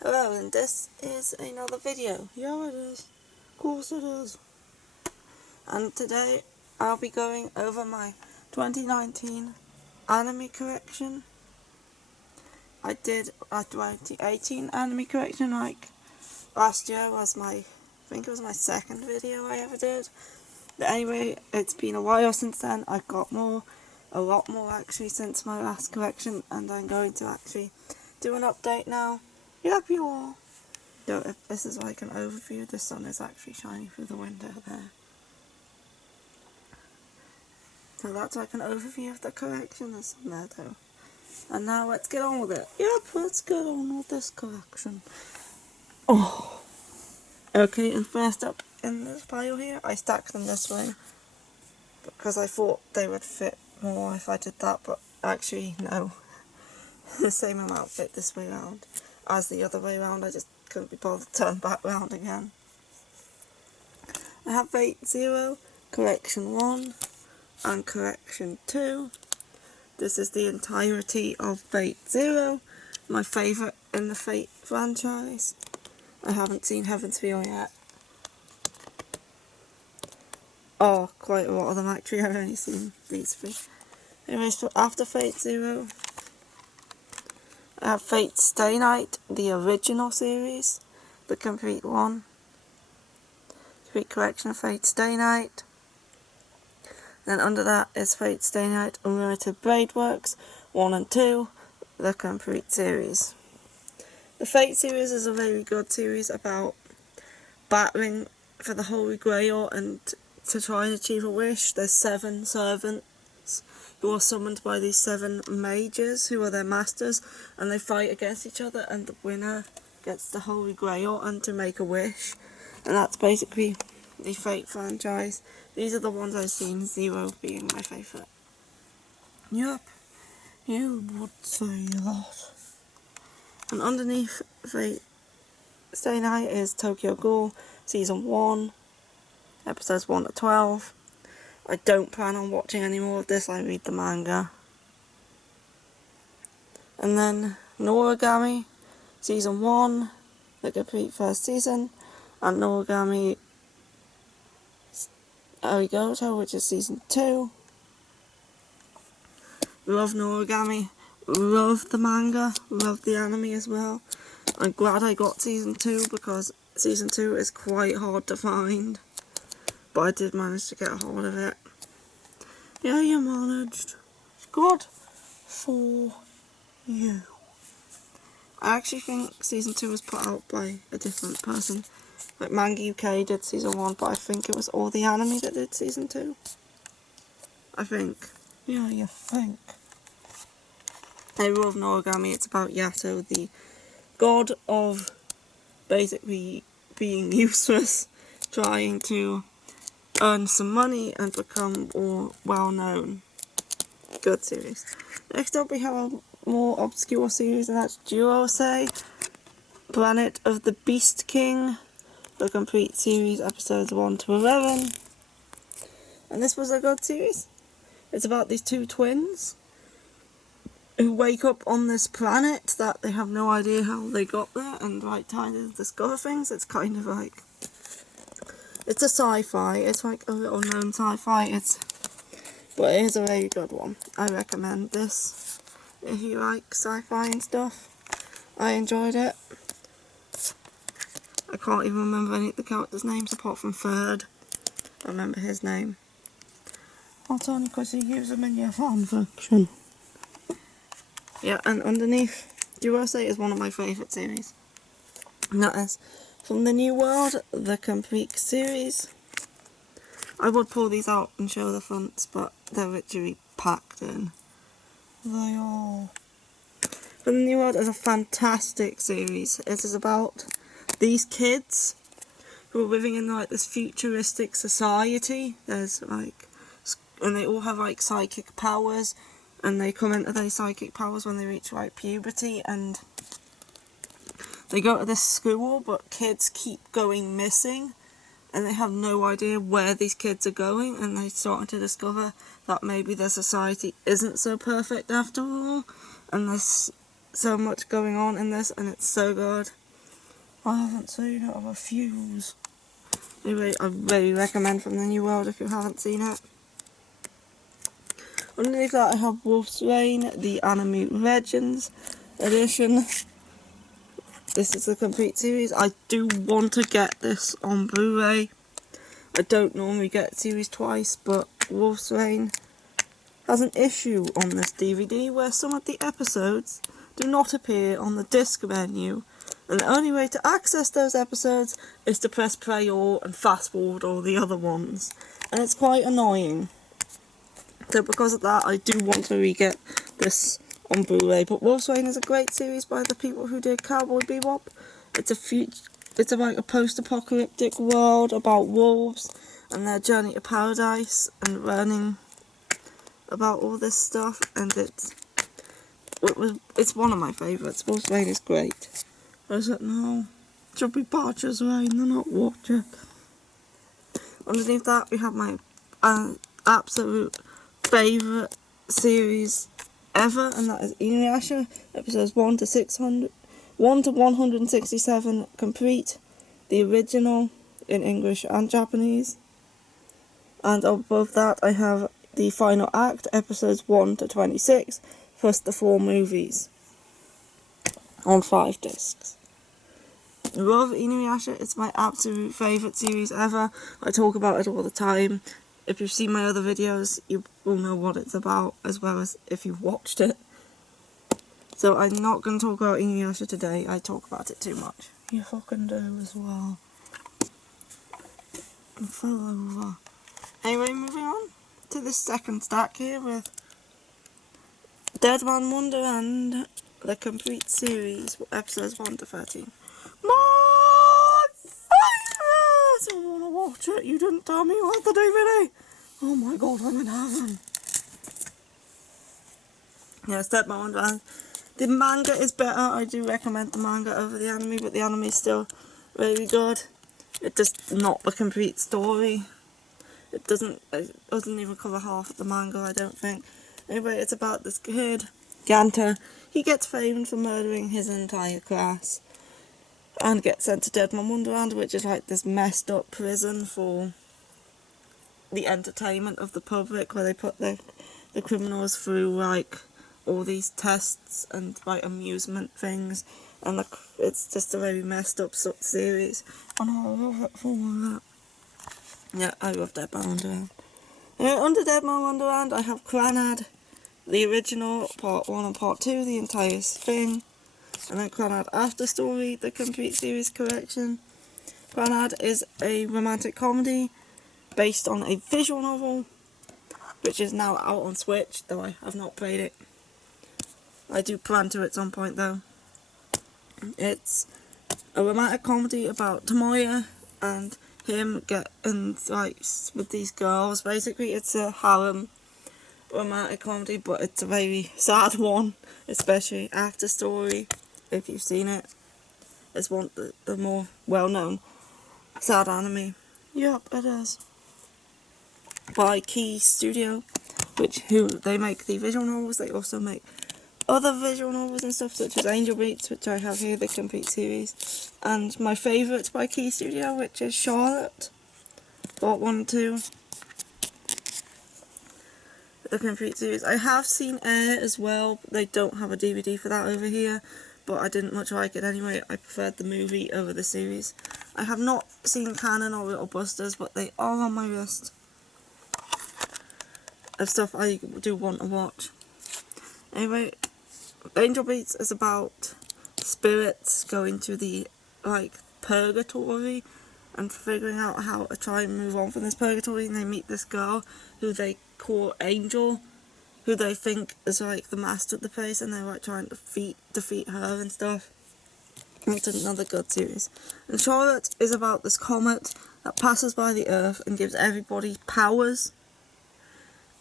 Hello, and this is another video. Yeah, it is. Of course it is. And today I'll be going over my 2019 anime collection. I did a 2018 anime collection, like last year was I think it was my second video I ever did. But anyway, it's been a while since then. I've got a lot more actually since my last collection, and I'm going to actually do an update now. Yep, you are. So if this is like an overview, the sun is actually shining through the window there. So that's like an overview of the collection. There's some there though. And now let's get on with it. Yep, let's get on with this collection. Oh. Okay, and first up in this pile here, I stacked them this way. Because I thought they would fit more if I did that, but actually no. The same amount fit this way round as the other way round. I just couldn't be bothered to turn back round again. I have Fate 0, Collection 1 and Collection 2. This is the entirety of Fate 0, my favourite in the Fate franchise. I haven't seen Heaven's Feel yet. Oh, quite a lot of them actually, I've only seen these three. Anyways, so after Fate 0, I have Fate Stay Night, the original series, the complete one. Complete collection of Fate Stay Night. Then under that is Fate Stay Night Unlimited Braid Works 1 and 2, the complete series. The Fate series is a very good series about battling for the Holy Grail and to try and achieve a wish. There's 7 servants who are summoned by these 7 mages who are their masters, and they fight against each other, and the winner gets the Holy Grail and to make a wish. And that's basically the Fate franchise. These are the ones I've seen, 0 being my favourite. Yep, you would say that. And underneath Fate Stay Night is Tokyo Ghoul Season 1, Episodes 1 to 12. I don't plan on watching any more of this, I read the manga. And then Noragami Season 1, the complete first season, and Noragami Arigato, which is Season 2. Love Noragami, love the manga, love the anime as well. I'm glad I got Season 2 because Season 2 is quite hard to find. But I did manage to get a hold of it. Yeah, you managed. Good for you. I actually think Season 2 was put out by a different person. Like Manga UK did Season 1, but I think it was all the anime that did Season 2. I think. Yeah, you think. I love Noragami. It's about Yato, the god of basically being useless, trying to earn some money and become more well known. Good series. Next up we have a more obscure series, and that's BLU-RAY, Planet of the Beast King, the complete series, episodes 1 to 11. And this was a good series. It's about these 2 twins who wake up on this planet that they have no idea how they got there, and like trying to discover things. It's kind of like, it's a sci-fi, it's like a little known sci-fi, but it is a very good one. I recommend this if you like sci-fi and stuff. I enjoyed it. I can't even remember any of the characters' names apart from Third. I remember his name. That's only because you use them in your fanfiction. Yeah, and underneath, BLU-RAY is one of my favourite series. And that is From the New World, the complete series. I would pull these out and show the fronts, but they're literally packed in. They are. From the New World is a fantastic series. It is about these kids who are living in like this futuristic society. There's like, and they all have like psychic powers, and they come into their psychic powers when they reach like puberty, and they go to this school, but kids keep going missing, and they have no idea where these kids are going, and they're starting to discover that maybe their society isn't so perfect after all, and there's so much going on in this, and it's so good. I haven't seen it, I refuse. Anyway, I really recommend From the New World if you haven't seen it. Underneath that I have Wolf's Rain, the Anime Legends edition. This is the complete series. I do want to get this on Blu-ray. I don't normally get series twice, but Wolf's Rain has an issue on this DVD where some of the episodes do not appear on the disc menu, and the only way to access those episodes is to press play all and fast forward all the other ones, and it's quite annoying. So because of that, I do want to re-get this on Blu-ray. But Wolf's Rain is a great series by the people who did Cowboy Bebop. It's about a post-apocalyptic world about wolves and their journey to paradise and learning about all this stuff, and it's one of my favourites. Wolf's Rain is great. I was like, no, it should be Badger's Rain, they're not watching. Underneath that we have my absolute favourite series ever, and that is Inuyasha, episodes 1 to 167 complete, the original in English and Japanese. And above that I have the final act, episodes 1 to 26, plus the 4 movies on 5 discs. I love Inuyasha, it's my absolute favourite series ever. I talk about it all the time. If you've seen my other videos, you will know what it's about, as well as if you've watched it. So I'm not going to talk about Inuyasha today, I talk about it too much. You fucking do as well. I fell over. Anyway, moving on to the second stack here with Dead Man Wonderland, the complete series, episodes 1 to 13. My favourite! I want to watch it, you didn't tell me you had the DVD. Oh my god, I'm in heaven. Yes, Dead Man Wonderland. The manga is better, I do recommend the manga over the anime, but the anime is still really good. It's just not the complete story. It doesn't even cover half of the manga, I don't think. Anyway, it's about this kid, Ganta. He gets famed for murdering his entire class and gets sent to Dead Man Wonderland, which is like this messed up prison for the entertainment of the public, where they put the criminals through like all these tests and like amusement things, and it's just a very messed up series. And I love it for that. Yeah, I love Dead Man Wonderland. Under Dead Man Wonderland I have Cranad, the original, part 1 and part 2, the entire thing. And then Cranad After Story, the complete series collection. Cranad is a romantic comedy based on a visual novel, which is now out on Switch, though I have not played it. I do plan to at some point though. It's a romantic comedy about Tomoya and him getting like with these girls. Basically it's a harem romantic comedy, but it's a very sad one, especially After Story, if you've seen it. It's one of the more well-known sad anime. Yep, it is. By Key Studio, they make the visual novels. They also make other visual novels and stuff, such as Angel Beats, which I have here, the complete series. And my favourite by Key Studio, which is Charlotte, part 1 and 2. The complete series. I have seen Air as well, but they don't have a DVD for that over here, but I didn't much like it anyway. I preferred the movie over the series. I have not seen Canon or Little Busters, but they are on my list of stuff I do want to watch. Anyway, Angel Beats is about spirits going to the like purgatory and figuring out how to try and move on from this purgatory, and they meet this girl who they call Angel, who they think is like the master of the place, and they're like trying to defeat her and stuff. It's another good series. And Charlotte is about this comet that passes by the Earth and gives everybody powers,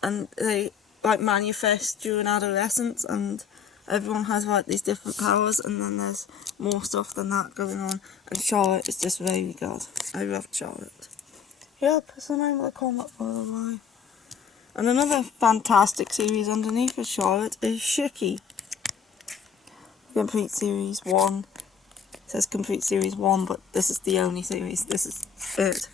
and they like manifest during adolescence, and everyone has like these different powers, and then there's more stuff than that going on, and Charlotte is just really good. I love Charlotte. Yep, it's the name of the comic, by the way. And another fantastic series underneath of Charlotte is Shiki. Complete series 1 It says complete series 1, but this is the only series. This is it.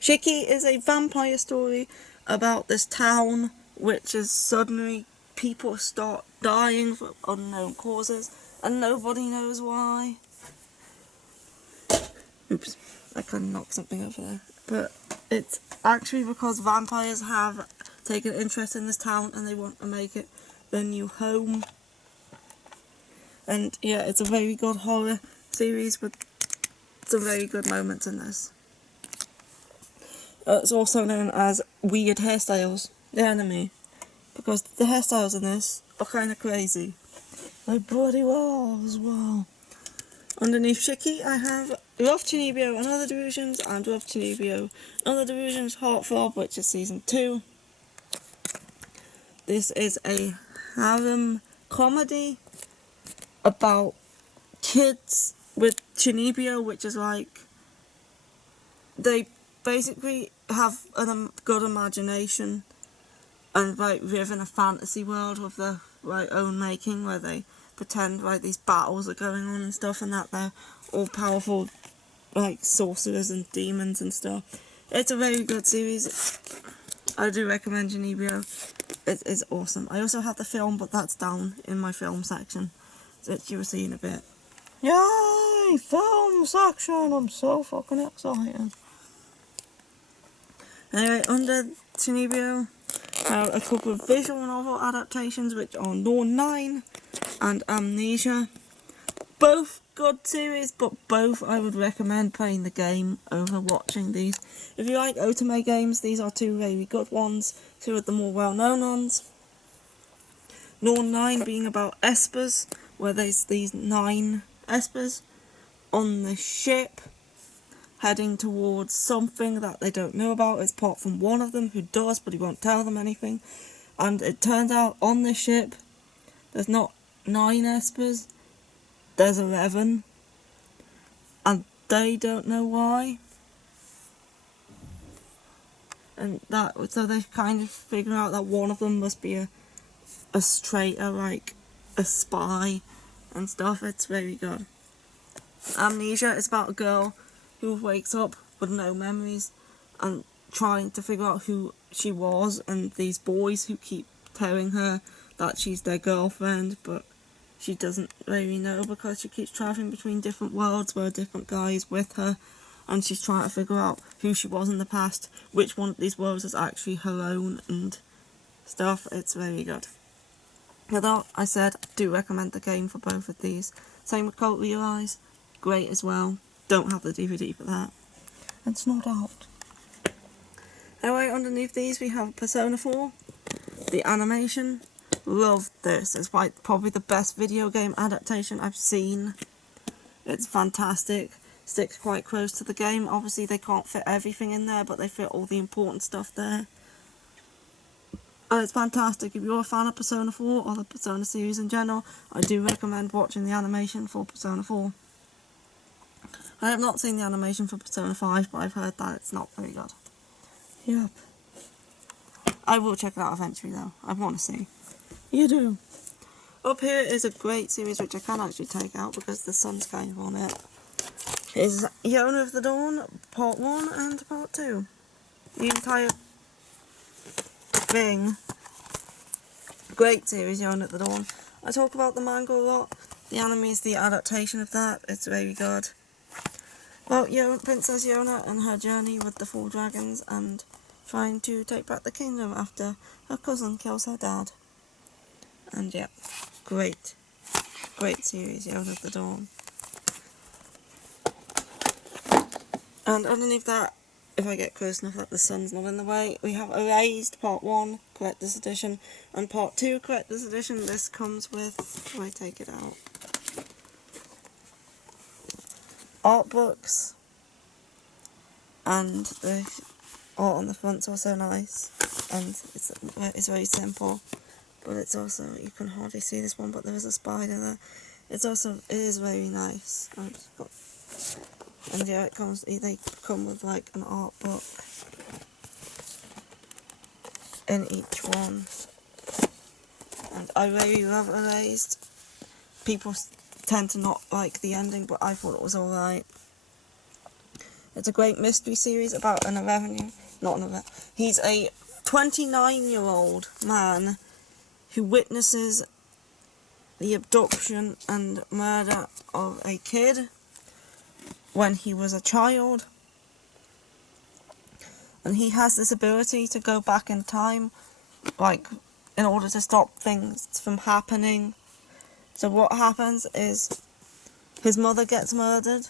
Shiki is a vampire story about this town, which is suddenly people start dying for unknown causes, and nobody knows why. Oops, I kind of knocked something over there. But it's actually because vampires have taken interest in this town and they want to make it their new home. And yeah, it's a very good horror series with some very good moments in this. It's also known as Weird Hairstyles, the anime, because the hairstyles in this are kind of crazy. Like bloody walls, wow. Underneath Shiki, I have Love Chinibyo and Other Delusions, and Love Chinibyo and Other Delusions Heartthrob, which is season 2. This is a harem comedy about kids with Chinibyo, which is like, they basically have a good imagination and like live in a fantasy world of their like own making, where they pretend like these battles are going on and stuff, and that they're all powerful like sorcerers and demons and stuff. It's a very good series. I do recommend Chinibyo. It is awesome. I also have the film, but that's down in my film section, which you will see in a bit. Yay! Film section! I'm so fucking excited. Anyway, under Chinibyo, I have a couple of visual novel adaptations, which are Law 9 and Amnesia. Both good series, but both I would recommend playing the game over watching these. If you like otome games, these are two very good ones, two of the more well-known ones. Law 9 being about espers, where there's these 9 espers on the ship heading towards something that they don't know about, apart from one of them who does, but he won't tell them anything. And it turns out on the ship there's not 9 espers, there's 11, and they don't know why. And that, so they kind of figure out that one of them must be a traitor, like a spy and stuff. It's very good. Amnesia is about a girl who wakes up with no memories and trying to figure out who she was, and these boys who keep telling her that she's their girlfriend, but she doesn't really know because she keeps travelling between different worlds where a different guy is with her, and she's trying to figure out who she was in the past, which one of these worlds is actually her own and stuff. It's very good. Although I said I do recommend the game for both of these. Same with Cult Realize, great as well. Don't have the DVD for that. It's not out. Anyway, underneath these we have Persona 4, the animation. Love this. It's like probably the best video game adaptation I've seen. It's fantastic. Sticks quite close to the game. Obviously they can't fit everything in there, but they fit all the important stuff there. And it's fantastic. If you're a fan of Persona 4 or the Persona series in general, I do recommend watching the animation for Persona 4. I have not seen the animation for Persona 5, but I've heard that it's not very good. Yep. I will check it out eventually though. I want to see. You do. Up here is a great series which I can actually take out because the sun's kind of on it. It's Yona of the Dawn, Part 1 and Part 2. The entire thing. Great series, Yona of the Dawn. I talk about the manga a lot. The anime is the adaptation of that. It's very good. About Princess Yona and her journey with the 4 dragons and trying to take back the kingdom after her cousin kills her dad. And yeah, great series, Yona of the Dawn. And underneath that, if I get close enough that the sun's not in the way, we have Erased Part 1, Collector's Edition, and Part 2, Collector's Edition. This comes with, do I take it out? Art books, and the art on the front's also nice, and it's very simple, but it's also, you can hardly see this one, but there is a spider there. It is very nice. And yeah, they come with like an art book in each one. And I really love Erased. People tend to not like the ending, but I thought it was alright. It's a great mystery series about an 11-year... Not an 11... He's a 29-year-old man who witnesses the abduction and murder of a kid when he was a child. And he has this ability to go back in time, like, in order to stop things from happening. So what happens is his mother gets murdered,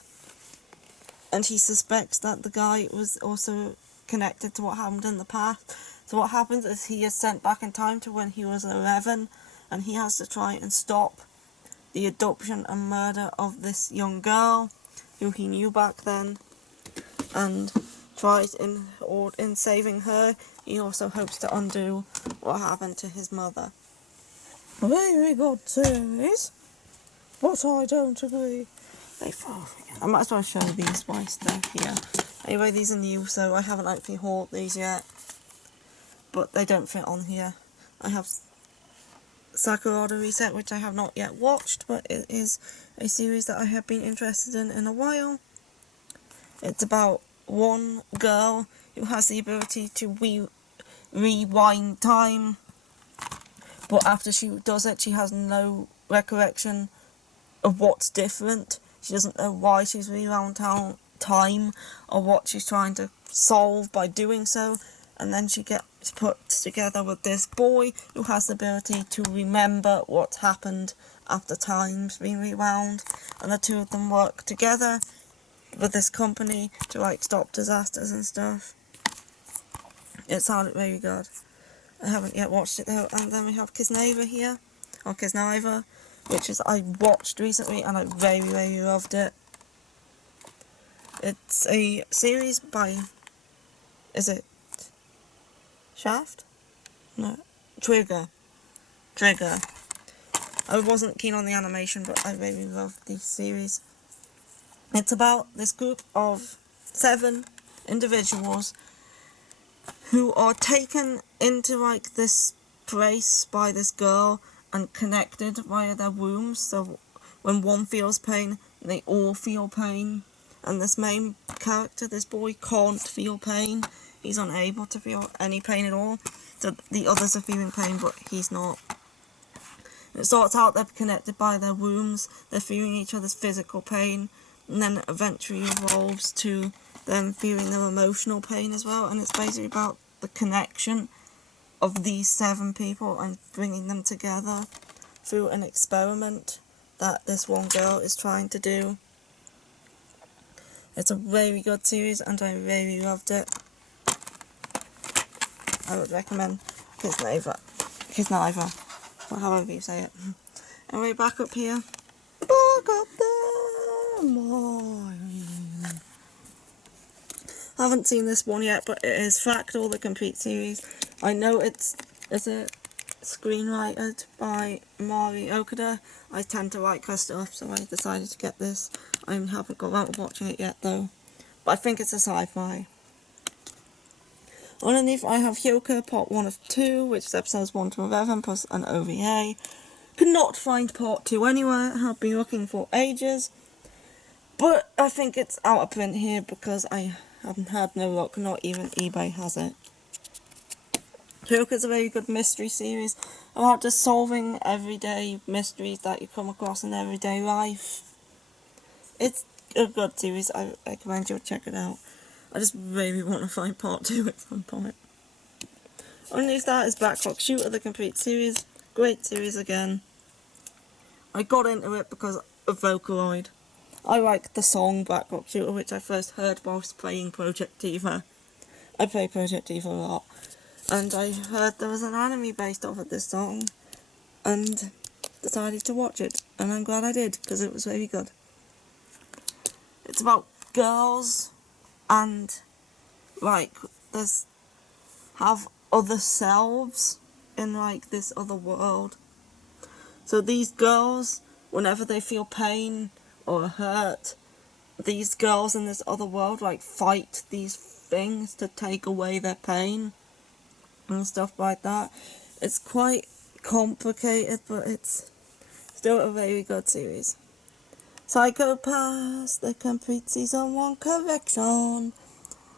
and he suspects that the guy was also connected to what happened in the past. So what happens is he is sent back in time to when he was 11, and he has to try and stop the adoption and murder of this young girl who he knew back then, and tries in saving her, he also hopes to undo what happened to his mother. Very good series, but I don't agree. I might as well show these whilst they're here. Anyway, these are new, so I haven't actually hauled these yet, but they don't fit on here. I have Sakurada Reset, which I have not yet watched, but it is a series that I have been interested in a while. It's about one girl who has the ability to rewind time, but after she does it, she has no recollection of what's different. She doesn't know why she's rewound time or what she's trying to solve by doing so, and then she gets put together with this boy who has the ability to remember what's happened after time's been rewound, and the two of them work together with this company to like stop disasters and stuff. It sounded very good. I haven't yet watched it though. And then we have Kisneva here, or Kisneva, which is I watched recently and I very, very loved it. It's a series by, is it Shaft? No, Trigger. I wasn't keen on the animation, but I really loved the series. It's about this group of 7 individuals who are taken into like this place by this girl and connected via their wombs. So when one feels pain, they all feel pain. And this main character, this boy, can't feel pain. He's unable to feel any pain at all. So the others are feeling pain, but he's not. It starts out they're connected by their wombs, they're feeling each other's physical pain, and then it eventually evolves to them feeling their emotional pain as well, and it's basically about the connection of these 7 people and bringing them together through an experiment that this one girl is trying to do. It's a very good series and I really loved it. I would recommend Kisneva, or however you say it. Anyway, back up here. Back up there, mine. I haven't seen this one yet, but it is Fractal, the complete series. I know is it screenwritten by Mari Okada. I tend to like her stuff, so I decided to get this. I haven't got around to watching it yet though, but I think it's a sci-fi. Underneath I have Hyoka Part 1 of 2, which is episodes 1 to 11 plus an OVA. Could not find Part 2 anywhere, have been looking for ages, but I think it's out of print here because I haven't had no luck, not even eBay has it. Hyoka's a very good mystery series about just solving everyday mysteries that you come across in everyday life. It's a good series, I recommend you check it out. I just really want to find Part 2 at some point. Underneath that is Black Shooter, the complete series. Great series again. I got into it because of Vocaloid. I like the song Black Shooter, which I first heard whilst playing Project Diva. I play Project Diva a lot. And I heard there was an anime based off of this song, and decided to watch it. And I'm glad I did, because it was very good. It's about girls and like have other selves in like this other world. So these girls, whenever they feel pain or hurt, these girls in this other world like fight these things to take away their pain and stuff like that. It's quite complicated, but it's still a very good series. Psychopaths, the complete season 1 correction.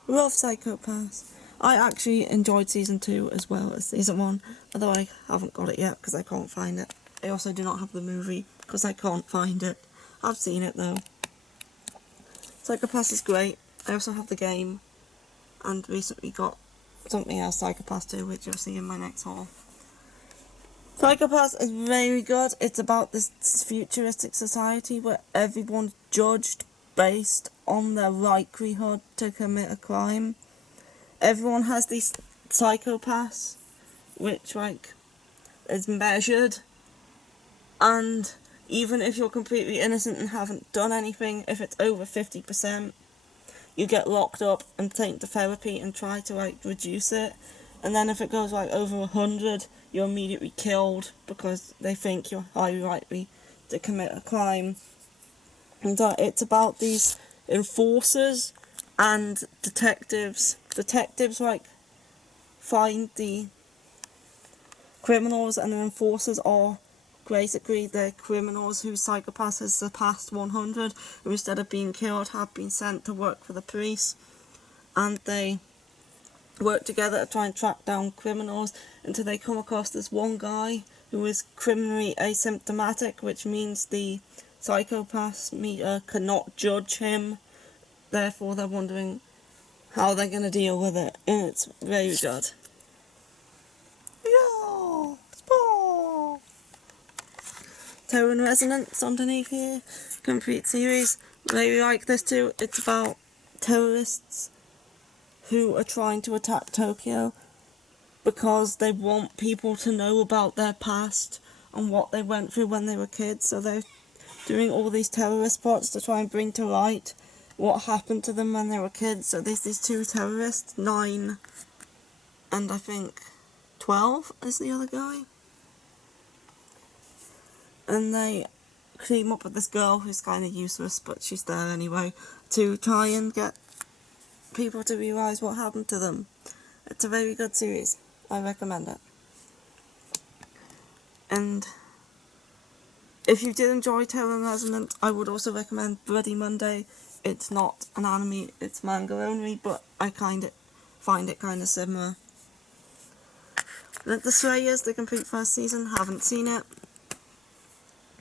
Love Psychopaths. I actually enjoyed season 2 as well as season 1, although I haven't got it yet because I can't find it. I also do not have the movie because I can't find it. I've seen it though. Psychopaths is great. I also have the game and recently got something else, Psychopaths 2, which you'll see in my next haul. Psychopaths is very good. It's about this futuristic society where everyone's judged based on their likelihood to commit a crime. Everyone has these psychopaths, which is measured, and even if you're completely innocent and haven't done anything, if it's over 50%, you get locked up and taken to therapy and try to reduce it. And then if it goes over 100, you're immediately killed because they think you're highly likely to commit a crime. And it's about these enforcers and detectives. Detectives find the criminals, and the enforcers are basically the criminals whose psychopaths has surpassed 100, who instead of being killed have been sent to work for the police, and they work together to try and track down criminals until they come across this one guy who is criminally asymptomatic, which means the psychopaths meter cannot judge him. Therefore they're wondering how they're going to deal with it, and it's very good. Yeah, Spore! Terror and Resonance underneath here, complete series. Really like this too. It's about terrorists who are trying to attack Tokyo because they want people to know about their past and what they went through when they were kids. So they're doing all these terrorist plots to try and bring to light what happened to them when they were kids. So there's these two terrorists, 9 and I think 12 is the other guy. And they team up with this girl who's kind of useless, but she's there anyway, to try and get people to realise what happened to them. It's a very good series. I recommend it. And if you did enjoy Terror and Resonance, I would also recommend Bloody Monday. It's not an anime, it's manga only, but I find it kind of similar. The Slayers, the complete first season, haven't seen it.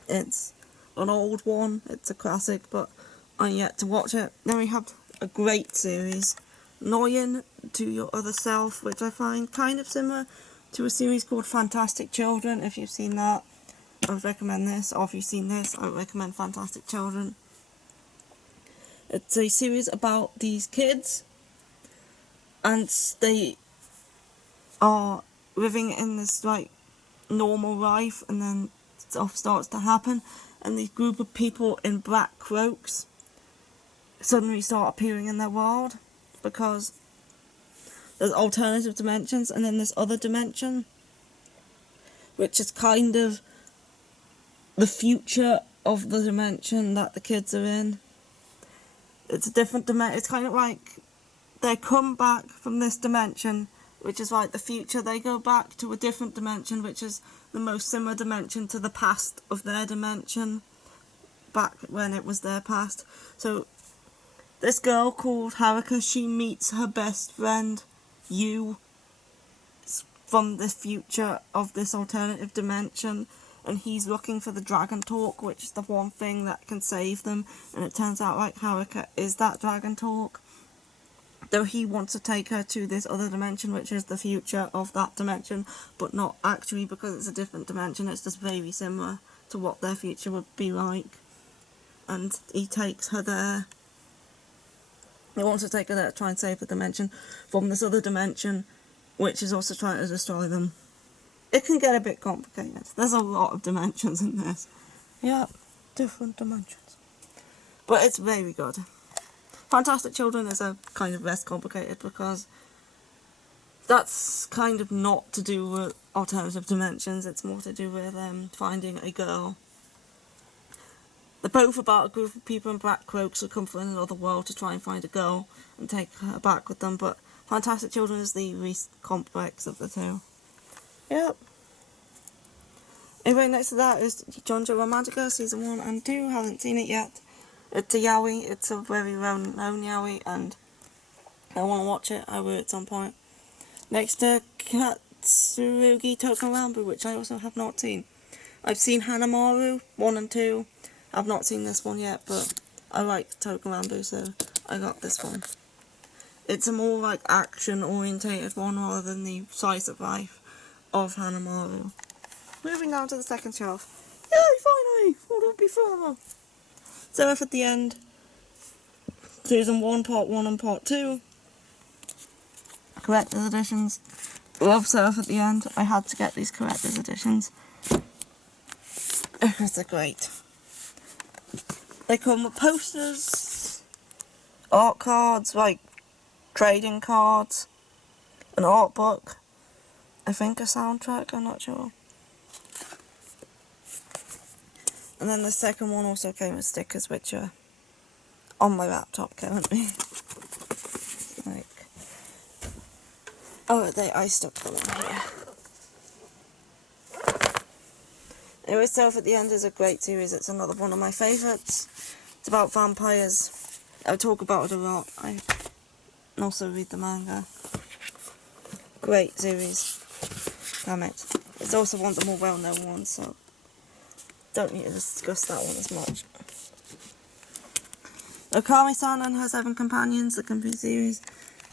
It's an old one, it's a classic, but I'm yet to watch it. Then we have a great series, Annoying to Your Other Self, which I find kind of similar to a series called Fantastic Children. If you've seen that, I would recommend this, or if you've seen this, I would recommend Fantastic Children. It's a series about these kids, and they are living in this normal life, and then stuff starts to happen, and this group of people in black cloaks suddenly start appearing in their world because there's alternative dimensions, and then this other dimension which is kind of the future of the dimension that the kids are in. It's a different dimension. It's kind of like they come back from this dimension, which is the future. They go back to a different dimension, which is the most similar dimension to the past of their dimension, back when it was their past. So this girl called Haruka, she meets her best friend, Yu, from the future of this alternative dimension, and he's looking for the Dragon Talk, which is the one thing that can save them, and it turns out Haruka is that Dragon Talk. Though he wants to take her to this other dimension, which is the future of that dimension, but not actually, because it's a different dimension. It's just very similar to what their future would be like. And he takes her there. He wants to take her there to try and save the dimension from this other dimension, which is also trying to destroy them. It can get a bit complicated. There's a lot of dimensions in this. Yeah, different dimensions. But it's very good. Fantastic Children is a kind of less complicated because that's kind of not to do with alternative dimensions. It's more to do with finding a girl. They're both about a group of people in black cloaks who come from another world to try and find a girl and take her back with them, but Fantastic Children is the least complex of the two. Yep. Anyway, next to that is Jonjo Romantica, Season 1 and 2. Haven't seen it yet. It's a yaoi, it's a very well-known yaoi, and I want to watch it, I will at some point. Next to Katsurugi Tokorambu, which I also have not seen. I've seen Hanamaru 1 and 2. I've not seen this one yet, but I like Tokorambu, so I got this one. It's a more like action-orientated one rather than the slice of life of Hanamaru. Moving down to the second shelf. Yay, finally! Thought it would be further. Seraph at the End. Season 1, Part 1 and Part 2. Collector's editions. Love Seraph at the End. I had to get these collector's editions because they're great. They come with posters, art cards, like trading cards, an art book, I think a soundtrack, I'm not sure. And then the second one also came with stickers, which are on my laptop currently. Like, oh, I stuck them in here. Anyway, Seraph at the End is a great series. It's another one of my favourites. It's about vampires. I talk about it a lot. I also read the manga. Great series. Damn it. It's also one of the more well-known ones, so don't need to discuss that one as much. Okami-san and Her 7 Companions, the complete series.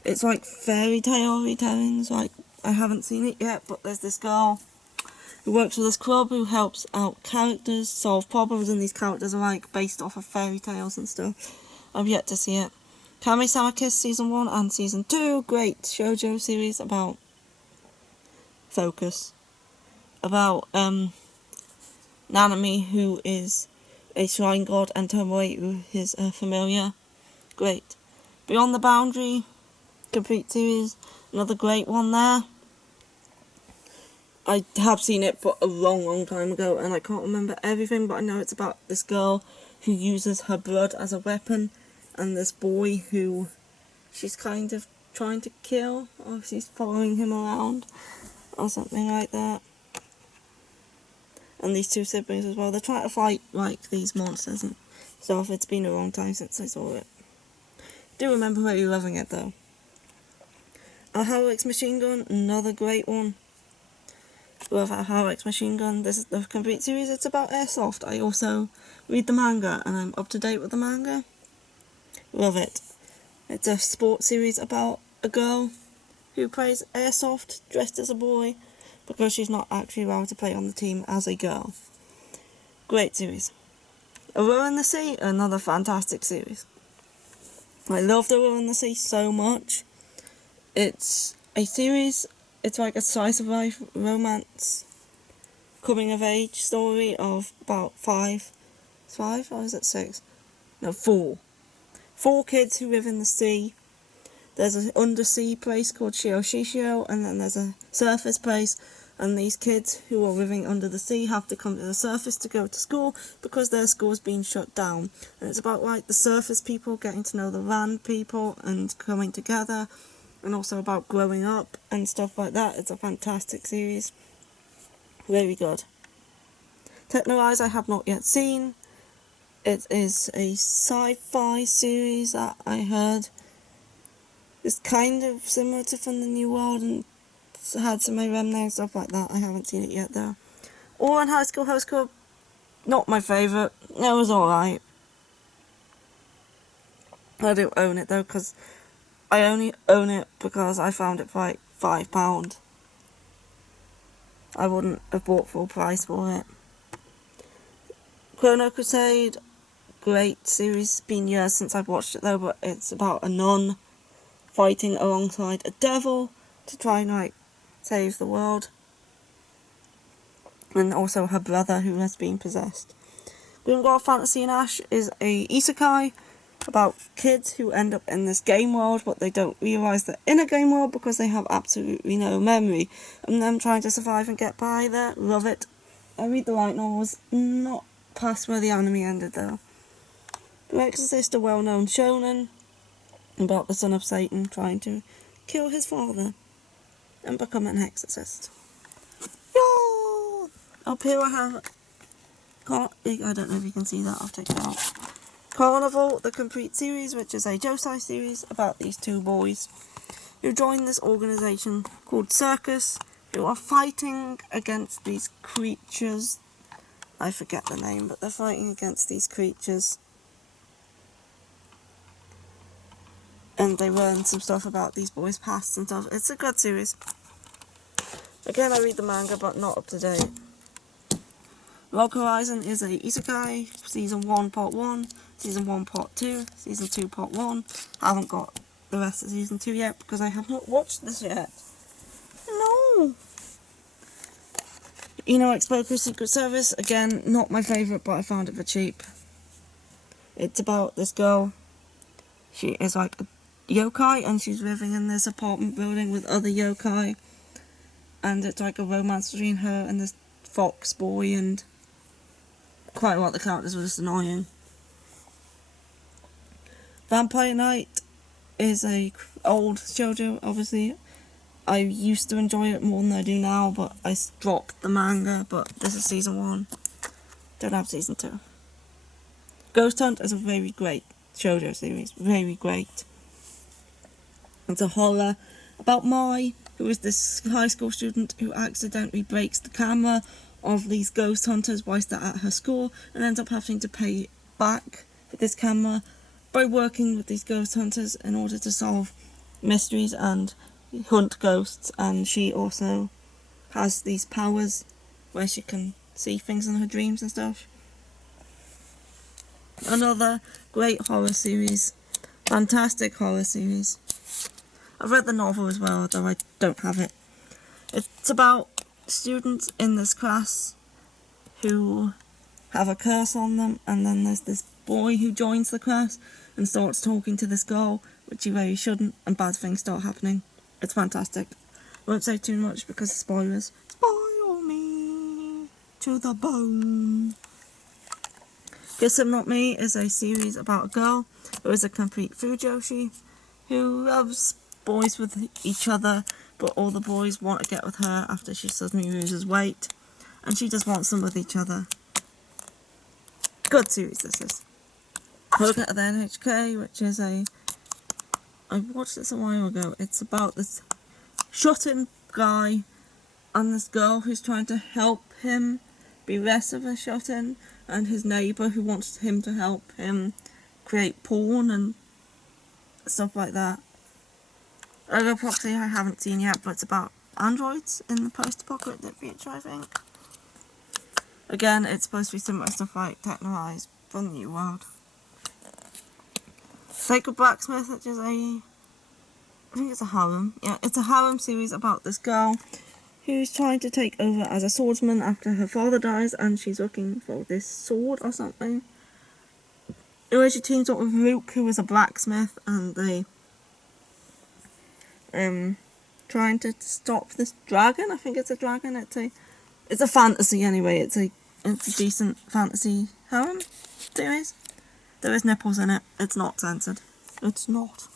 It's like fairy tale retellings. Like, I haven't seen it yet, but there's this girl who works for this club who helps out characters solve problems, and these characters are like based off of fairy tales and stuff. I've yet to see it. Kami-sama Kiss Season 1 and Season 2, great shoujo series about focus. About Nanami, who is a shrine god, and Tomoe, who is a familiar. Great. Beyond the Boundary, complete series, another great one there. I have seen it but a long time ago, and I can't remember everything, but I know it's about this girl who uses her blood as a weapon, and this boy who she's kind of trying to kill, or she's following him around, or something like that. And these two siblings as well, they're trying to fight like these monsters and stuff. It's been a long time since I saw it. Do remember really loving it though. Heroics Machine Gun, another great one. Love Heroics Machine Gun. This is the complete series. It's about airsoft. I also read the manga and I'm up to date with the manga. Love it. It's a sports series about a girl who plays airsoft dressed as a boy because she's not actually allowed to play on the team as a girl. Great series. Aurora in the Sea, another fantastic series. I loved Aurora in the Sea so much. It's a series, it's like a slice of life romance, coming of age story of about five, or is it 6? No, 4. 4 kids who live in the sea. There's an undersea place called Shio, and then there's a surface place, and these kids who are living under the sea have to come to the surface to go to school because their school's been shut down. And it's about like the surface people getting to know the land people and coming together, and also about growing up and stuff like that. It's a fantastic series. Very good. Techno-Eyes I have not yet seen. It is a sci-fi series that I heard is kind of similar to From the New World and had some ARM there and stuff like that. I haven't seen it yet though. Or in High School Host Club, not my favourite. It was alright. I don't own it though, because I only own it because I found it for like £5. I wouldn't have bought full price for it. Chrono Crusade, great series. Been years since I've watched it though, but it's about a nun fighting alongside a devil to try and like save the world, and also her brother who has been possessed. Grimgor Fantasy and Ash is a isekai about kids who end up in this game world, but they don't realise they're in a game world because they have absolutely no memory, and them trying to survive and get by there. Love it. I read the light novels, not past where the anime ended though. The Exorcist, a well-known shonen about the son of Satan trying to kill his father and become an exorcist. Yo! Up here I have, I don't know if you can see that, I'll take it out. Carnival, the complete series, which is a Josei series about these two boys who join this organisation called Circus, who are fighting against these creatures. I forget the name, but they're fighting against these creatures. And they learn some stuff about these boys' past and stuff. It's a good series. Again, I read the manga, but not up to date. Log Horizon is a isekai, Season 1 Part 1, Season 1 Part 2, Season 2 Part 1. I haven't got the rest of Season 2 yet because I have not watched this yet. No! Exposure Secret Service, again, not my favourite, but I found it for cheap. It's about this girl. She is like a yokai, and she's living in this apartment building with other yokai. And it's like a romance between her and this fox boy, and quite a lot of the characters were just annoying. Vampire Knight is a old shoujo, obviously. I used to enjoy it more than I do now, but I dropped the manga, but this is Season 1. Don't have Season 2. Ghost Hunt is a very great shoujo series. Very great. It's a horror about Mai, who is this high school student who accidentally breaks the camera of these ghost hunters whilst they're at her school, and ends up having to pay back for this camera by working with these ghost hunters in order to solve mysteries and hunt ghosts. And she also has these powers where she can see things in her dreams and stuff. Another great horror series, fantastic horror series. I've read the novel as well, though I don't have it. It's about students in this class who have a curse on them, and then there's this boy who joins the class and starts talking to this girl, which he really shouldn't, and bad things start happening. It's fantastic. I won't say too much because of spoilers. Spoil me to the bone. Guess I'm Not Me is a series about a girl who is a complete fujoshi who loves boys with each other, but all the boys want to get with her after she suddenly loses weight, and she just wants them with each other. Good series this is. Look at the NHK, which is I watched this a while ago. It's about this shut-in guy and this girl who's trying to help him be less of a shut-in, and his neighbour who wants him to help him create porn and stuff like that. Other proxy I haven't seen yet, but it's about androids in the post-apocalyptic future, I think. Again, it's supposed to be similar stuff like Technorise from the New World. Sacred Blacksmith, which is I think it's a harem. Yeah, it's a harem series about this girl who's trying to take over as a swordsman after her father dies, and she's looking for this sword or something. She teams up with Luke, who is a blacksmith, and they trying to stop this dragon. I think it's a dragon. It's a fantasy anyway. It's a decent fantasy harem series. There is nipples in it. It's not censored. It's not.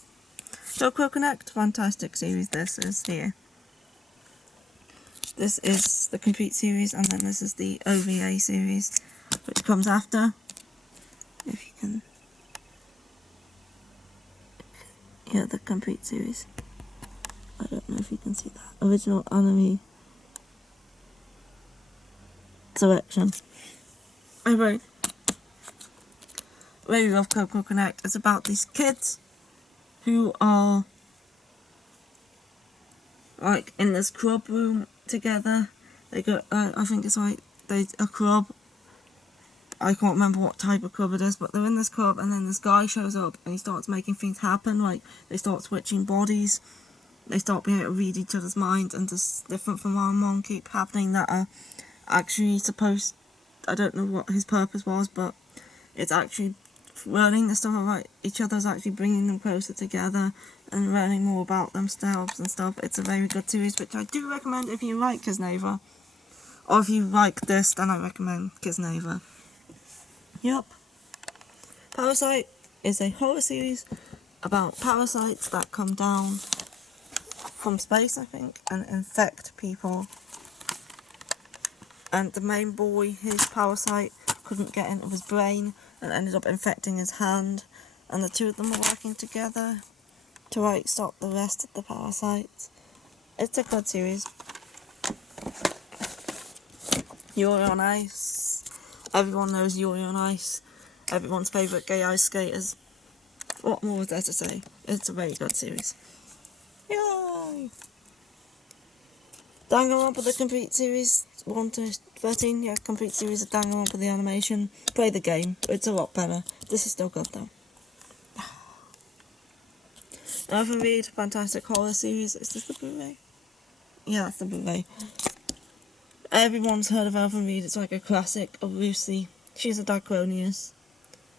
Tokyo Connect, fantastic series this is here. This is the complete series, and then this is the OVA series, which comes after. If you can... Yeah, the complete series. I don't know if you can see that. Original anime selection. I really love Tokyo Connect. It's about these kids who are like in this club room together. They go, I think it's like a club. I can't remember what type of club it is, but they're in this club, and then this guy shows up and he starts making things happen. Like they start switching bodies. They start being able to read each other's minds, and just different from one keep happening that are actually supposed... I don't know what his purpose was, but it's actually learning the stuff about each other is actually bringing them closer together and learning more about themselves and stuff. It's a very good series, which I do recommend if you like Kisneva. Or if you like this, then I recommend Kisneva. Yep. Parasite is a horror series about parasites that come down from space, I think, and infect people. And the main boy, his parasite couldn't get into his brain, and ended up infecting his hand, and the two of them were working together to like stop the rest of the parasites. It's a good series. Yuri on Ice. Everyone knows Yuri on Ice. Everyone's favourite gay ice skaters. What more is there to say? It's a very good series. Yay! Danganronpa the complete series, 1 to 13, yeah, complete series of Danganronpa the animation. Play the game, it's a lot better. This is still good though. Elfen Reed, fantastic horror series. Is this the BLU-RAY? Yeah, that's the BLU-RAY. Everyone's heard of Elfen Reed, it's like a classic of Lucy. She's a Dicronius.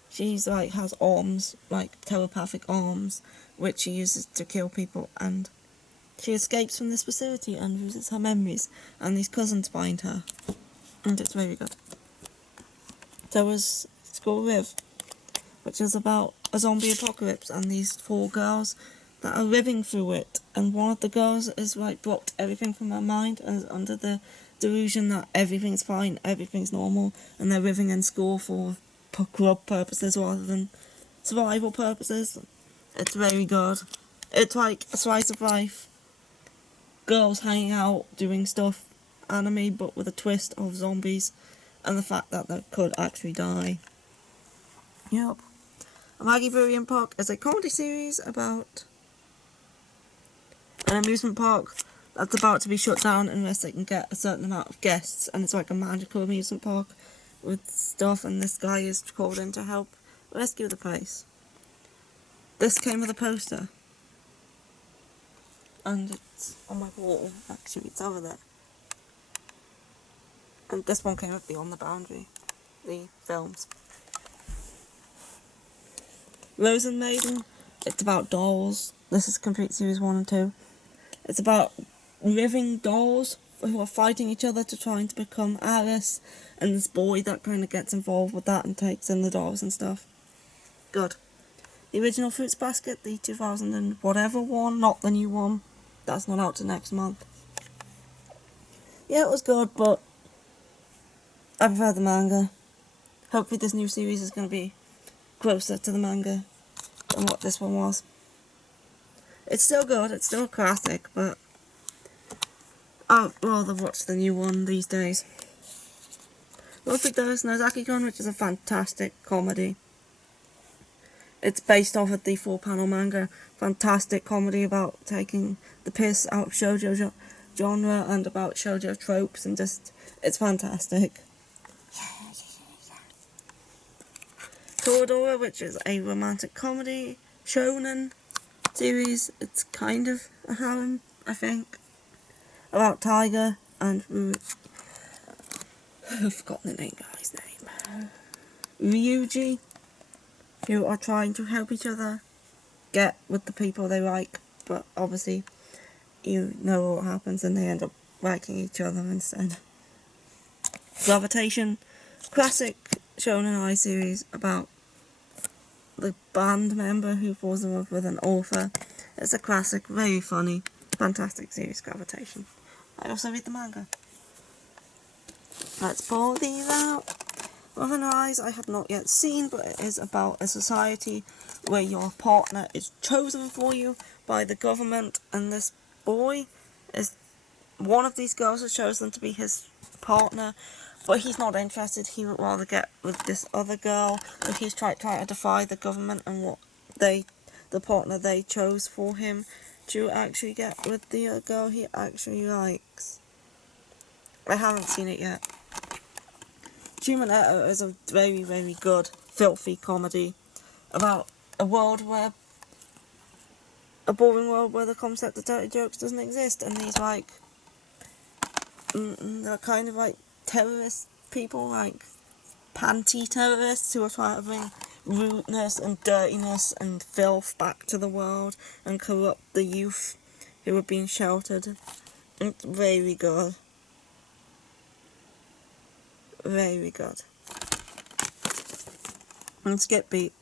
She's like, has arms, like telepathic arms, which she uses to kill people, and she escapes from this facility and loses her memories, and these cousins find her, and it's very good. There was School Live, which is about a zombie apocalypse and these 4 girls that are living through it, and one of the girls is like blocked everything from her mind and is under the delusion that everything's fine, everything's normal, and they're living in school for club purposes rather than survival purposes. It's very good. It's like a slice of life, girls hanging out, doing stuff, anime, but with a twist of zombies, and the fact that they could actually die. Yep. Maggie Brilliant Park is a comedy series about an amusement park that's about to be shut down unless they can get a certain amount of guests, and it's like a magical amusement park with stuff, and this guy is called in to help rescue the place. This came with a poster, and it's on my wall, actually, it's over there. And this one came with Beyond the Boundary, the films. Rose and Maiden, it's about dolls. This is complete series 1 and 2. It's about living dolls who are fighting each other to trying to become Alice, and this boy that kind of gets involved with that and takes in the dolls and stuff. Good. The original Fruits Basket, the 2000 and whatever one, not the new one. That's not out till next month. Yeah, it was good, but I prefer the manga. Hopefully this new series is going to be closer to the manga than what this one was. It's still good, it's still a classic, but I'd rather watch the new one these days. Roughly Dose Nozaki-kun, which is a fantastic comedy. It's based off of the 4-panel manga. Fantastic comedy about taking the piss out of shoujo genre and about shoujo tropes, and just, it's fantastic. Toradora, which is a romantic comedy shonen series. It's kind of a harem, I think, about Tiger and I've forgotten the guy's name. Ryuji, who are trying to help each other get with the people they like, but obviously you know what happens and they end up liking each other instead. Gravitation, classic shonen ai series about the band member who falls in love with an author. It's a classic, very funny, fantastic series, Gravitation. I also read the manga. Let's pull these out. Love and Rise I have not yet seen, but it is about a society where your partner is chosen for you by the government, and this boy is one of these girls has chosen to be his partner, but he's not interested. He would rather get with this other girl, but he's trying to defy the government and what the partner they chose for him to actually get with the girl he actually likes. I haven't seen it yet. Human Error is a very, very good, filthy comedy about a world where, a boring world where the concept of dirty jokes doesn't exist, and these like, they're kind of like terrorist people, like panty terrorists who are trying to bring rudeness and dirtiness and filth back to the world and corrupt the youth who are being sheltered. It's very good. Very good. And Skip Beat,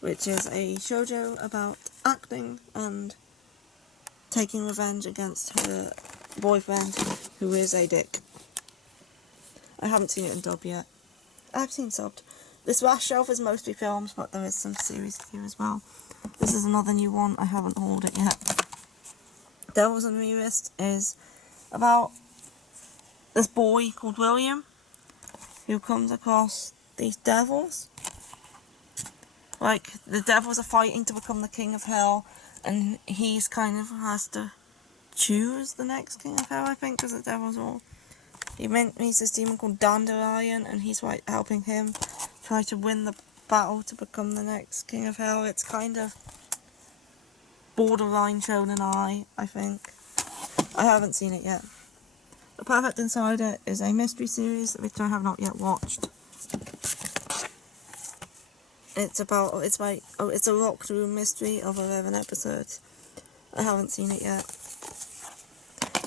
which is a shoujo about acting and taking revenge against her boyfriend, who is a dick. I haven't seen it in dub yet. I've seen subbed. This last shelf is mostly films, but there is some series here as well. This is another new one. I haven't hauled it yet. Devils and Me List is about this boy called William who comes across these devils. Like, the devils are fighting to become the king of hell, and he's kind of has to choose the next king of hell, I think, because the devils all. He meets this demon called Dandelion, and he's like helping him try to win the battle to become the next king of hell. It's kind of borderline shonen I think. I haven't seen it yet. The Perfect Insider is a mystery series which I have not yet watched. It's a locked room mystery of 11 episodes. I haven't seen it yet.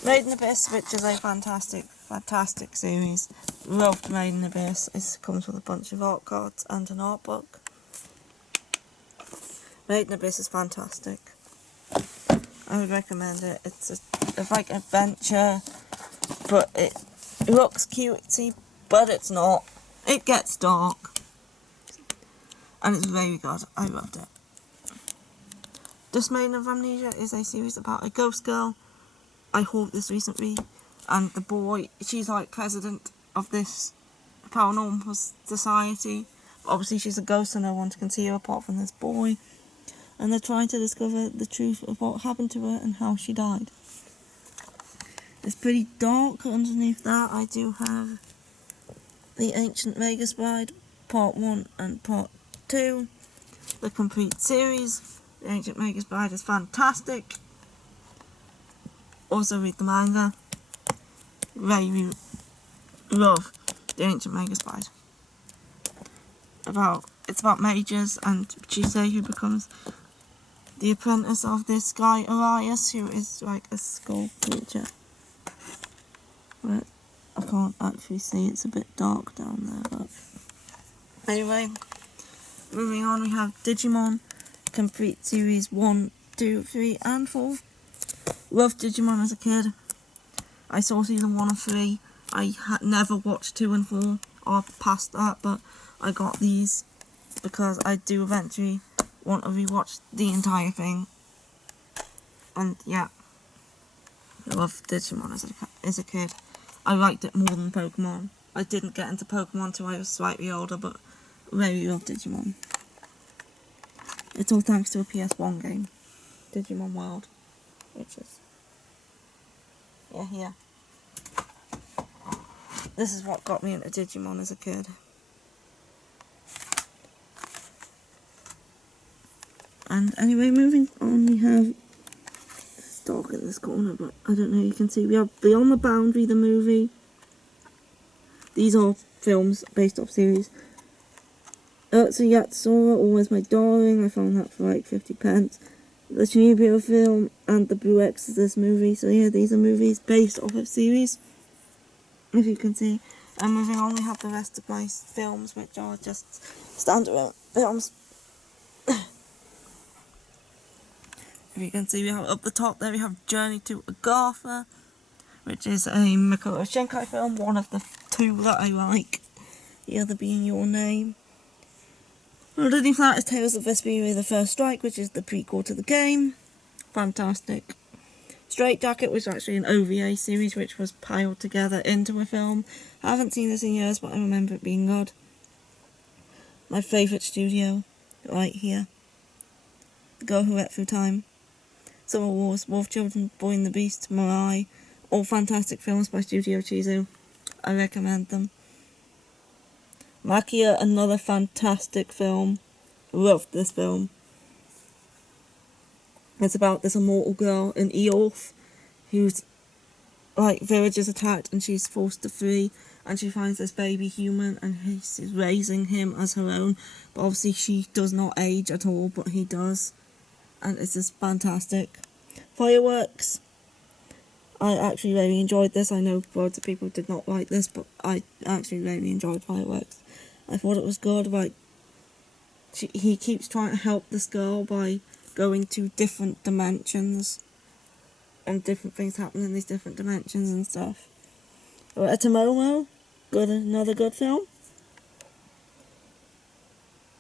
Made in Abyss, which is a fantastic series. Loved Made in Abyss. It comes with a bunch of art cards and an art book. Made in Abyss is fantastic. I would recommend it. It's like adventure, but it looks cutesy, but it's not. It gets dark. And it's very good. I loved it. Dismayed of Amnesia is a series about a ghost girl. I hauled this recently, and the boy, she's like president of this paranormal society. Obviously she's a ghost, so no one can see her apart from this boy. And they're trying to discover the truth of what happened to her and how she died. It's pretty dark. Underneath that I do have The Ancient Magus Bride, Part 1 and Part 2. The complete series. The Ancient Magus Bride is fantastic. Also read the manga. Really love The Ancient Magus Bride. It's about mages and Chise, who becomes the apprentice of this guy Elias, who is like a skull creature. But I can't actually see, it's a bit dark down there, but anyway, moving on, we have Digimon Complete Series 1, 2, 3 and 4. Loved Digimon as a kid. I saw season 1 and 3. I had never watched 2 and 4 or past that, but I got these because I do eventually want to rewatch the entire thing. And yeah, I loved Digimon as a kid. I liked it more than Pokemon. I didn't get into Pokemon until I was slightly older, but really loved Digimon. It's all thanks to a PS1 game, Digimon World, which is here. This is what got me into Digimon as a kid. And anyway, moving on, we have, it's dark in this corner, but I don't know, you can see, we have Beyond the Boundary, the movie. These are films based off series. Urza Yatsura, Always My Darling, I found that for like 50p. The Chernobyl film and the Blue Exorcist movie. So yeah, these are movies based off of series, if you can see. And moving on, we have the rest of my films, which are just standalone films. If you can see, we have up the top there, we have Journey to Agartha, which is a Makoto Shinkai film, one of the 2 that I like, the other being Your Name. Underneath that is Tales of Vesperia The First Strike, which is the prequel to the game. Fantastic. Straight Jacket was actually an OVA series which was piled together into a film. I haven't seen this in years, but I remember it being good. My favourite studio, right here. The Girl Who Went Through Time. Civil Wars, Wolf Children, Boy and the Beast, Mirai. All fantastic films by Studio Chizu. I recommend them. Makia, another fantastic film. Loved this film. It's about this immortal girl in Eorth whose village is attacked and she's forced to flee, and she finds this baby human and she's raising him as her own, but obviously she does not age at all, but he does, and it's just fantastic. Fireworks. I actually really enjoyed this. I know loads of people did not like this, but I actually really enjoyed Fireworks. I thought it was good. He keeps trying to help this girl by going to different dimensions, and different things happen in these different dimensions and stuff. Etomomo, another good film.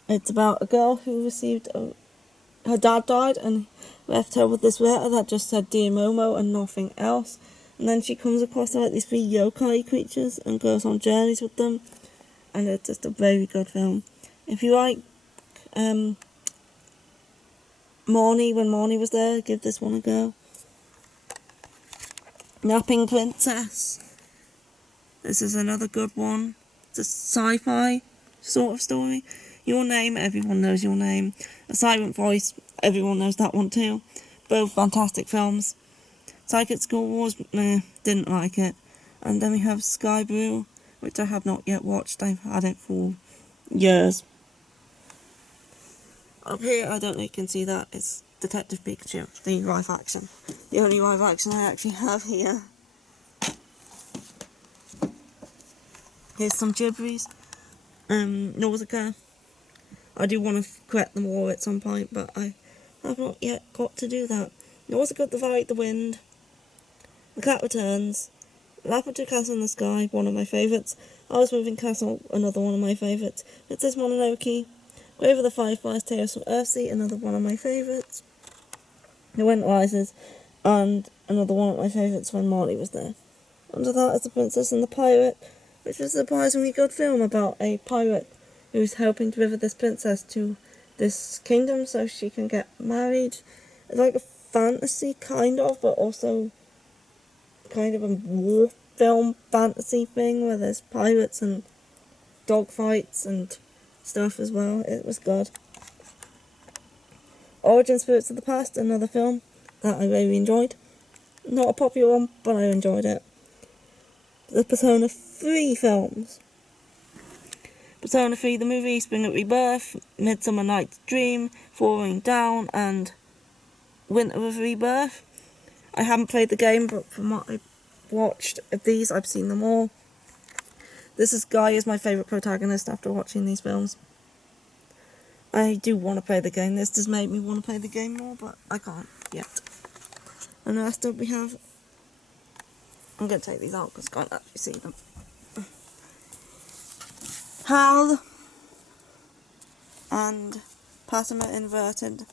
It's about a girl who received her dad died and left her with this letter that just said Dear Momo and nothing else. And then she comes across like these 3 yokai creatures and goes on journeys with them. And it's just a very good film. If you like Morny when Morny was there, give this one a go. Napping Princess. This is another good one. It's a sci-fi sort of story. Your Name, everyone knows Your Name. A Silent Voice, everyone knows that one too. Both fantastic films. Psychic School Wars, didn't like it. And then we have Sky Blue, which I have not yet watched. I've had it for years. Up here, I don't know if you can see that, it's Detective Pikachu, the live action. The only live action I actually have here. Here's some Gibberies. Nausicaa. I do want to correct them all at some point, but I have not yet got to do that. Nausicaa, The Fight, The Wind. The Cat Returns. Lavender Castle in the Sky, one of my favourites. Alice Moving Castle, another one of my favourites. Princess Mononoke. Grave of the Fireflies, Tales from Earthsea, another one of my favourites. The Wind Rises, and another one of my favourites when Marley was there. Under that is The Princess and the Pirate, which is a surprisingly good film about a pirate who's helping to deliver this princess to this kingdom so she can get married. It's like a fantasy, kind of, but also kind of a war film fantasy thing where there's pirates and dogfights and stuff as well. It was good. Origin Spirits of the Past, another film that I really enjoyed. Not a popular one, but I enjoyed it. The Persona 3 films. Persona 3 the movie, Spring of Rebirth, Midsummer Night's Dream, Falling Down, and Winter of Rebirth. I haven't played the game, but from what I've watched of these, I've seen them all. This Guy is my favourite protagonist after watching these films. I do want to play the game. This does make me want to play the game more, but I can't yet. And last up we have... I'm going to take these out because I can't actually see them. Hal and Fatima Inverted.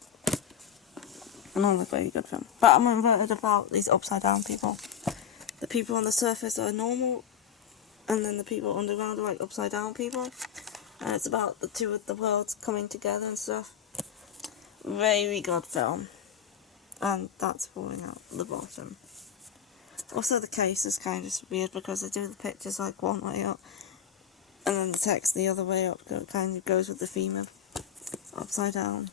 Another very good film. Fatima Inverted about these upside down people. The people on the surface are normal, and then the people underground are like upside down people. And it's about the two of the worlds coming together and stuff. Very good film. And that's falling out the bottom. Also the case is kind of weird because they do the pictures like one way up and then the text the other way up. It kind of goes with the theme of upside down.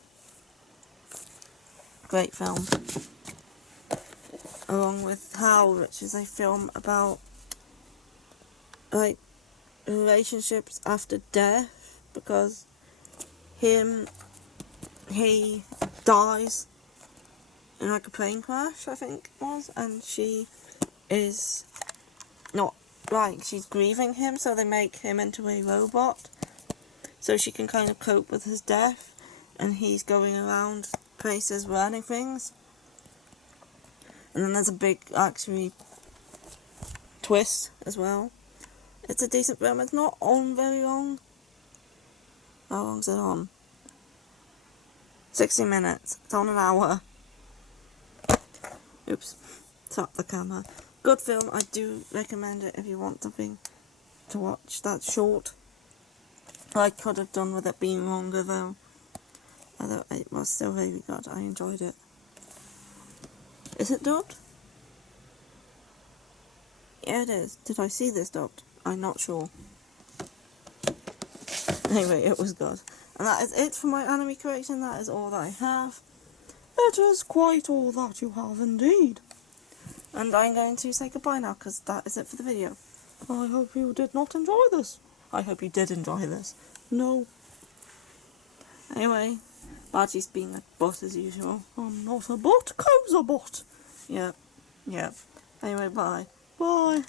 Great film. Along with Howl, which is a film about like relationships after death, because he dies in like a plane crash, I think it was, and she is not, like, she's grieving him, so they make him into a robot so she can kind of cope with his death, and he's going around places learning things. And then there's a big, actually, twist as well. It's a decent film. It's not on very long. How long's it on? 60 minutes. It's on an hour. Oops. Tap the camera. Good film. I do recommend it if you want something to watch that's short. I could have done with it being longer though. Although it was still very good. I enjoyed it. Is it dubbed? Yeah, it is. Did I see this dubbed? I'm not sure. Anyway, it was good. And that is it for my anime collection. That is all that I have. It is quite all that you have indeed. And I'm going to say goodbye now because that is it for the video. I hope you did not enjoy this. I hope you did enjoy this. No. Anyway, Badgy's being a bot as usual. I'm not a bot, Co's a bot. Yep. Anyway, bye. Bye.